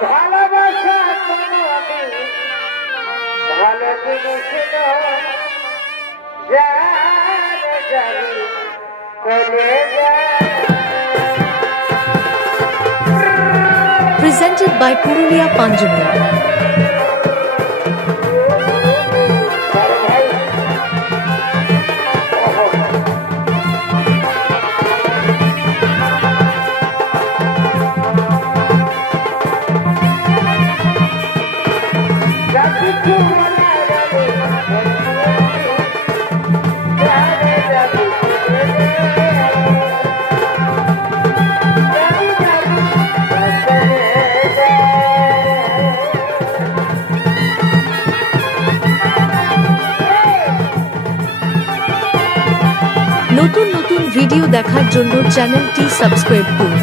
ভালোবাসা ভালো জিনিস জানি চলে Presented by Purulia Panjania. ভিডিও দেখার জন্য চ্যানেলটি সাবস্ক্রাইব করুন